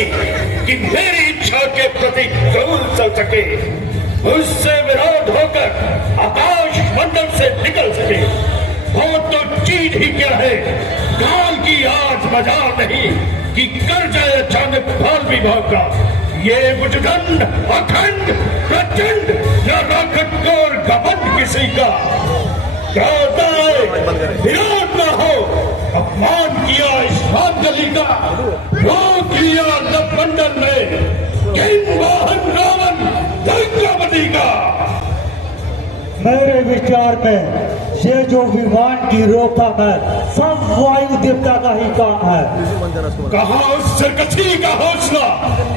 नहीं कि मेरी इच्छा के प्रति क्रोध चल सके, उससे विरोध होकर आकाश मंडल से निकल सके। वो तो चीज ही क्या है, काल की आज मजार नहीं कि कर जाए अचानक फाल विभाग का। ये मुजगंड अखंड प्रचंड न राखत और घमंड किसी का। विरोध न हो, अपमान किया श्रद्धांजलि का, रोक लिया नवमंडल में वाहन रावण लंकापति का। मेरे विचार में ये जो विमान की रोकथाम है सब वायु देवता का ही काम है। कहा उस सरकथी का हौसला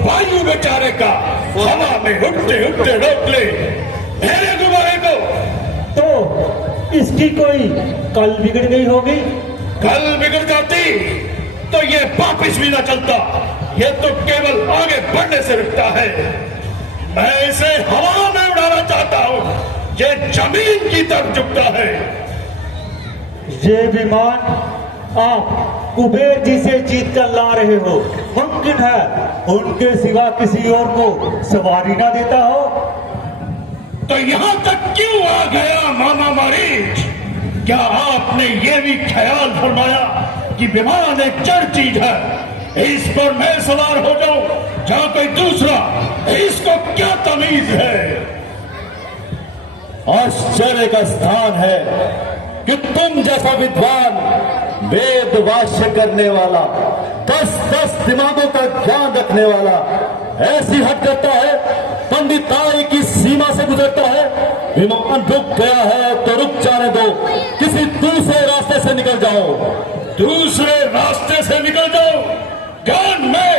वायु बेचारे का, हवा में उठते उठते रोक ले मेरे गुब्बारे को। तो इसकी कोई कल बिगड़ गई होगी। कल बिगड़ जाती तो ये वापिस भी ना चलता, ये तो केवल आगे बढ़ने से रुकता है। मैं इसे हवा में उड़ाना चाहता हूँ, ये जमीन की तरफ झुकता है। ये विमान आप कुबेर जी से जीत कर ला रहे हो, मुमकिन है उनके सिवा किसी और को सवारी ना देता हो। तो यहाँ तक क्यों आ गया मामा मारीच? क्या आपने ये भी ख्याल फरमाया कि विमान एक जड़ चीज है, इस पर मैं सवार हो जाऊं जहां कोई दूसरा, इसको क्या तमीज है? आश्चर्य का स्थान है कि तुम जैसा विद्वान, वेद वाष्य करने वाला, 10-10 दिमागों का ज्ञान रखने वाला ऐसी हट करता है, पंडिताई की सीमा से गुजरता है। विमान रुक गया है तो रुक जाने दो, किसी दूसरे रास्ते से निकल जाओ। दूसरे रास्ते से निकल जाओ? ज्ञान में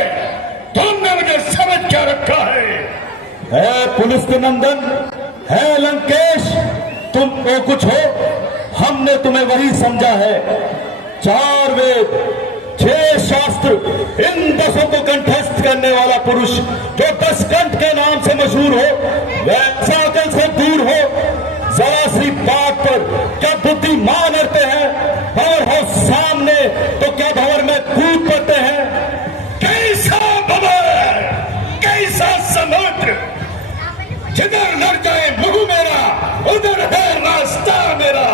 तुमने मुझे समझ क्या रखा है पुलिस के नंदन, है लंकेश, तुम वो कुछ हो, हमने तुम्हें वही समझा है। 4 वेद 6 शास्त्र, इन 10 को कंठस्थ करने वाला पुरुष जो 10 कंठ के नाम से मशहूर हो, वैसा अकल से दूर हो। जरा सी बात पर क्या बुद्धिमान अड़ते हैं, और हो सामने तो क्या भंवर में कूद पड़ते हैं। कैसा भंवर, कैसा समुद्र, जिधर लड़ जाए मुंह मेरा उधर है रास्ता मेरा।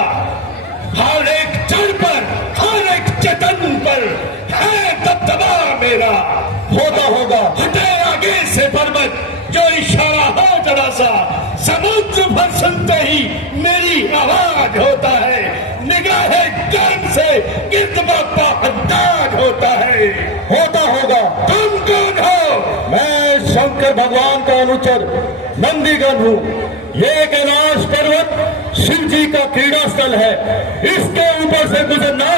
हर एक जड़ पर, हर एक चेतन पर है दबदबा मेरा। होता होगा हटे आगे से पर्वत, जो इशारा हो जरा सा, समुद्र भर सुनते ही मेरी आवाज होता है। निगाहे गर्म से गिरदबापा अंदाज होता है। होता होगा। तुम कौन हो? मैं शंकर भगवान का अनुचर नंदीगण हूँ। ये कैलाश पर्वत शिव जी का क्रीड़ा स्थल है, इसके ऊपर से गुजरना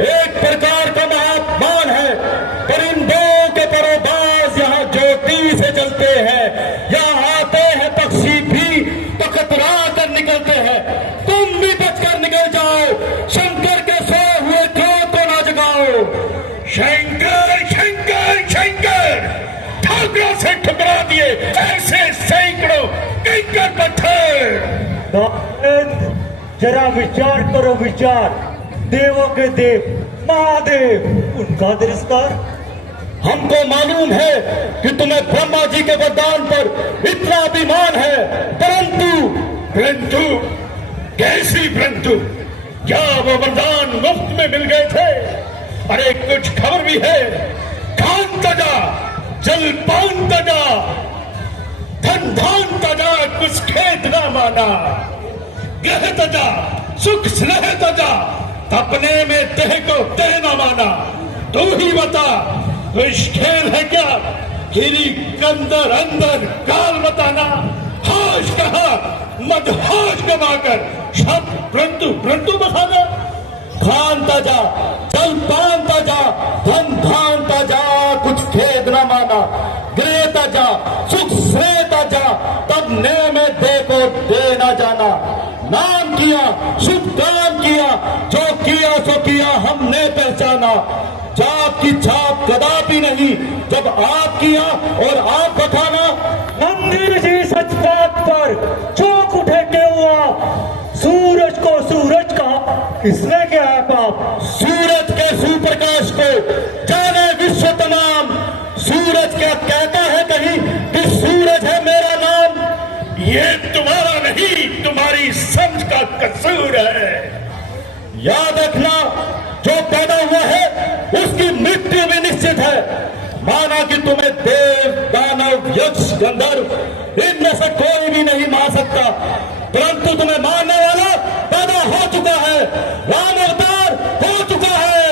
एक प्रकार का महाअपमान है। परिंदों के परोबाज यहाँ ज्योति से चलते हैं, यहाँ आते हैं पक्षी भी तो कतरा कर निकलते हैं। तुम भी बचकर निकल जाओ, शंकर के सोए हुए क्रोध को ना जगाओ। शंकर शंकर शंकर, ठाकुरों से ठुकरा दिए ऐसे सैकड़ों कंकड़ पत्थर। जरा विचार करो विचार, देवों के देव महादेव, उनका तिरस्कार। हमको मालूम है कि तुम्हें ब्रह्मा जी के वरदान पर इतना अभिमान है, परंतु कैसी परंतु? क्या वो वरदान मुफ्त में मिल गए थे? अरे कुछ खबर भी है। खान तजा, जलपान तजा, धन धान तजा, कुछ खेत ना माना। ग्रह तजा, सुख स्नेह तजा, अपने में तह को तह न माना। तू ही बता, कुछ खेल है क्या? गिरी कंदर अंदर काल बताना। हाश कहा मदहाश गवाकर शब्द परंतु बखाना। खान ताजा, जलपान ताजा, धन धान ताजा, कुछ खेद न माना। गृह ताजा, सुख श्रेय ताजा, तब ने में देखो दे न जाना। नाम किया, शुभ काम किया, जो किया सो किया हमने पहचाना। जाप की छाप कदापि नहीं, जब आप किया और आप बखाना। मंदिर जी सच बात पर चौंक उठे क्यों आप? सूरज को सूरज कहा, इसमें क्या है पाप? सूरज के सुप्रकाश को जाने विश्व तमाम, सूरज ये तुम्हारा नहीं, तुम्हारी समझ का कसूर है। याद रखना, जो पैदा हुआ है उसकी मृत्यु भी निश्चित है। माना कि तुम्हें देव, दानव, यक्ष, गंधर्व इनमें से कोई भी नहीं मार सकता, परंतु तुम्हें मारने वाला पैदा हो चुका है, राम अवतार हो चुका है।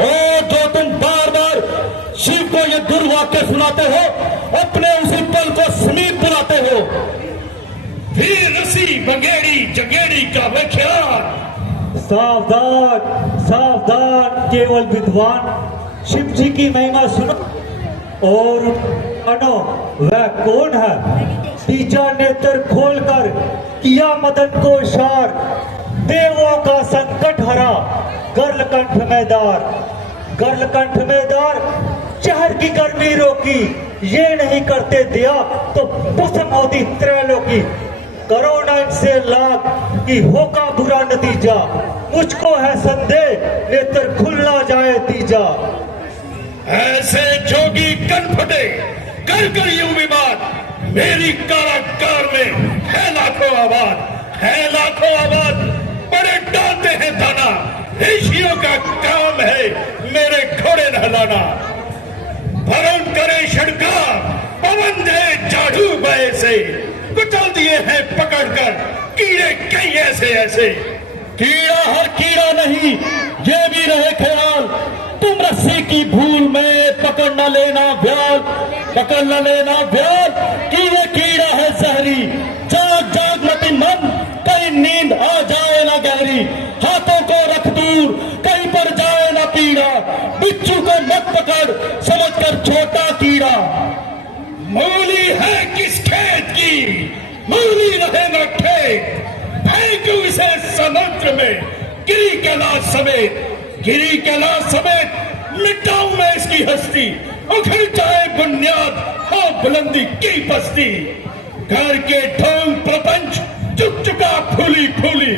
और जो तुम बार बार शिव को ये दुर्वाक्य सुनाते हो, अपने उसी पल को समीप बुलाते हो। फिर रसी बंगेड़ी जंगेड़ी का व्याख्यान। सावधान सावधान, केवल विद्वान शिव जी की महिमा सुनो और मानो वह कौन है। तीजा नेत्र खोलकर किया मदन को इशार, देवों का संकट हरा गर्लकंठ में दार। गर्लकंठ में दार शहर की गर्मी रोकी, ये नहीं करते दिया तो भस्म होती त्रैलोकी। करो न इनसे लाभ कि होगा बुरा नतीजा, मुझको है संदेह नेत्र खुलना जाए तीजा। ऐसे जोगी कन फटे कर कर यूं विवाद, मेरी कारागार में है लाखों आबाद, है लाखों आबाद। बड़े डालते हैं दाना, ऋषियों का काम है मेरे घोड़े नहलाना। भरण करे शड़कार, पवन दे झाड़ू बहे से, कुचल दिए हैं पकड़कर कीड़े कई ऐसे ऐसे। कीड़ा हर कीड़ा नहीं, ये भी रहे ख्याल, तुम रस्सी की भूल में पकड़ न लेना व्याल, पकड़ न लेना व्याल कि ये कीड़ा है जहरी। जाग जाग मति मन, कहीं नींद आ जाए ना गहरी। हाथों को रख दूर, कहीं पर जाए ना पीड़ा, बिच्छू को मत पकड़ समझकर छोटा कीड़ा। मूली है किस खेत की, मूली रहे न खेत, फेंकू इसे समुद्र में गिरी कैलाश समेत, गिरी कैलाश समेत मिटाऊं मैं इसकी हस्ती। उखड़ जाए बुनियाद हो बुलंदी की बस्ती, घर के ढोंग प्रपंच चुक चुका फूली फूली,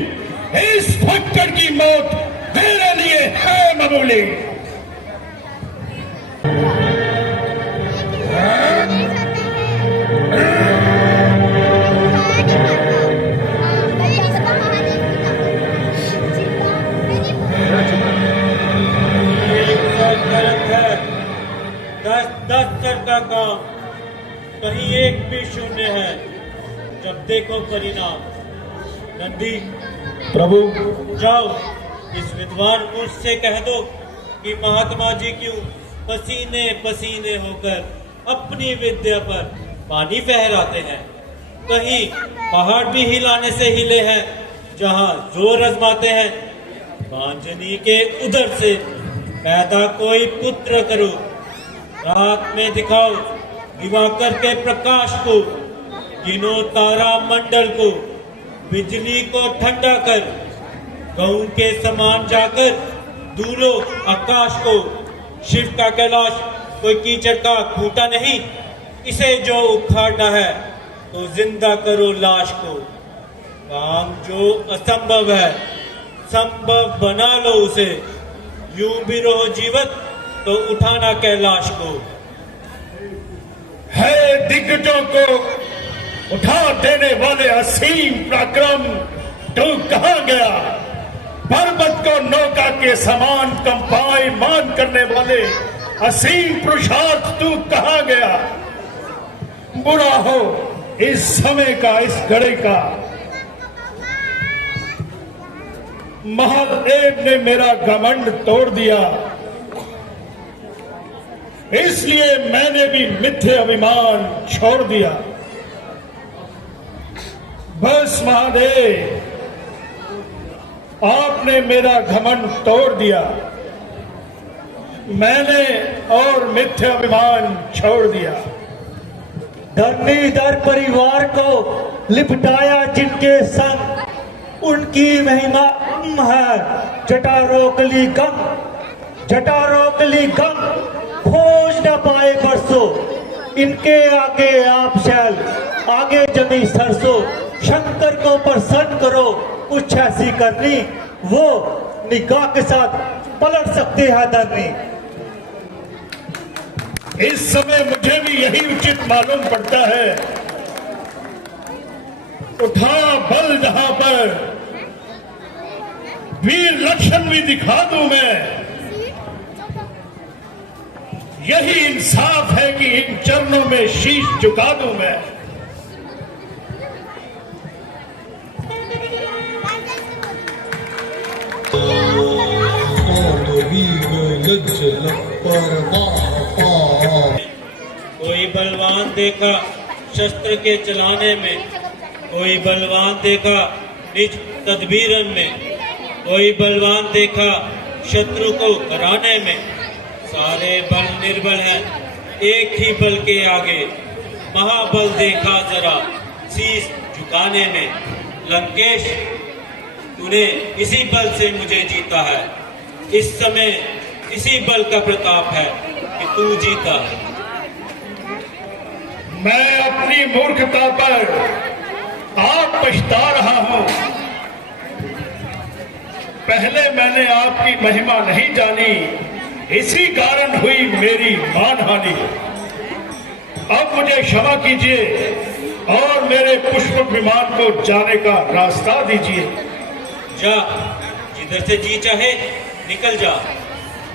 इस फक्कड़ की मौत मेरे लिए है मामूली। दस का काम, कहीं एक भी शून्य है, जब देखो परिणाम। नंदी प्रभु जाओ, इस विद्वान मूर्ख से कह दो कि महात्मा जी क्यों पसीने पसीने होकर अपनी विद्या पर पानी फहराते हैं। कहीं पहाड़ भी हिलाने से हिले हैं, जहां जोर आजमाते हैं। कांजनी के उधर से पैदा कोई पुत्र करो, रात में दिखाओ दिवाकर के प्रकाश को, गिनो तारा मंडल को, बिजली को ठंडा कर, गऊ के समान जाकर दूलो आकाश को। शिव का कैलाश कोई कीचड़ का खूंटा नहीं, इसे जो उखाड़ना है तो जिंदा करो लाश को। काम जो असंभव है संभव बना लो उसे, यूं भी रहो जीवित तो उठाना कैलाश को। है दिग्गजों को उठा देने वाले असीम पराक्रम, तू कहां गया? पर्वत को नौका के समान कंपायमान करने वाले असीम पुरुषार्थ, तू कहां गया? बुरा हो इस समय का, इस घड़ी का। महादेव ने मेरा घमंड तोड़ दिया, इसलिए मैंने भी मिथ्या अभिमान छोड़ दिया। बस महादेव, आपने मेरा घमंड तोड़ दिया, मैंने और मिथ्या अभिमान छोड़ दिया। धरनी दर परिवार को लिपटाया जिनके संग, उनकी महिमा है जटारोकली गम। जटारोकली गम खोज न पाए बरसों, इनके आगे आप शैल, आगे जमी सरसों। शंकर को प्रसन्न करो, कुछ ऐसी करनी, वो निगाह के साथ पलट सकते हैं धरनी। इस समय मुझे भी यही उचित मालूम पड़ता है। उठा बल जहां पर वीर लक्षण भी दिखा दूं मैं। यही इंसाफ है कि इन चरणों में शीश झुका दूं मैं। कोई बलवान देखा शस्त्र के चलाने में, कोई बलवान देखा निज तदबीरन में, कोई बलवान देखा शत्रु को हराने में। सारे बल निर्बल हैं एक ही बल के आगे, महाबल देखा जरा शीश झुकाने में। लंकेश, तूने इसी बल से मुझे जीता है। इस समय इसी बल का प्रताप है कि तू जीता है। मैं अपनी मूर्खता पर आप पछता रहा हूं। पहले मैंने आपकी महिमा नहीं जानी, इसी कारण हुई मेरी मानहानि। अब मुझे क्षमा कीजिए और मेरे पुष्प विमान को जाने का रास्ता दीजिए। जा, जिधर से जी चाहे निकल जा,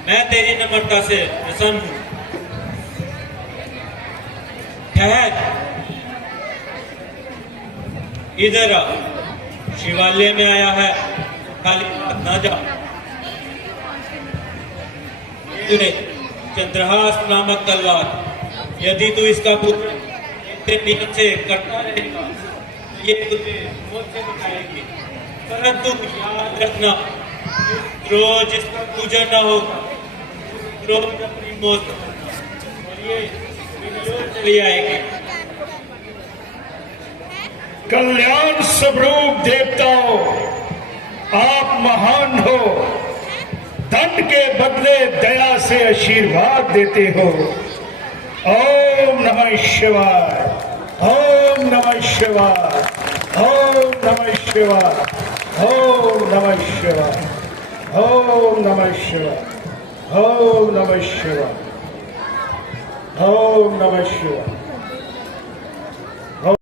मैं तेरी नम्रता से प्रसन्न हूं। ठहर, इधर आ, शिवालय में आया है, खाली हाथ ना जा। तूने चंद्रहास नामक तलवार, यदि तू इसका पुत्र नियम से करता रहेगा तो ये तुझे मौत से बचाएगी। परंतु याद रखना, रोज इसका गुजरना होगा, रोज अपनी मौत और ये चली आएगी। कल्याण स्वरूप देवताओं, आप महान हो, दंड के बदले दया से आशीर्वाद देते हो। ओम नमः शिवाय, ओम नमः शिवाय, ओम नमः शिवाय, ओम नमः शिवाय, ओम नमः शिवाय, ओम नमः शिवाय, ओम नमः शिवाय।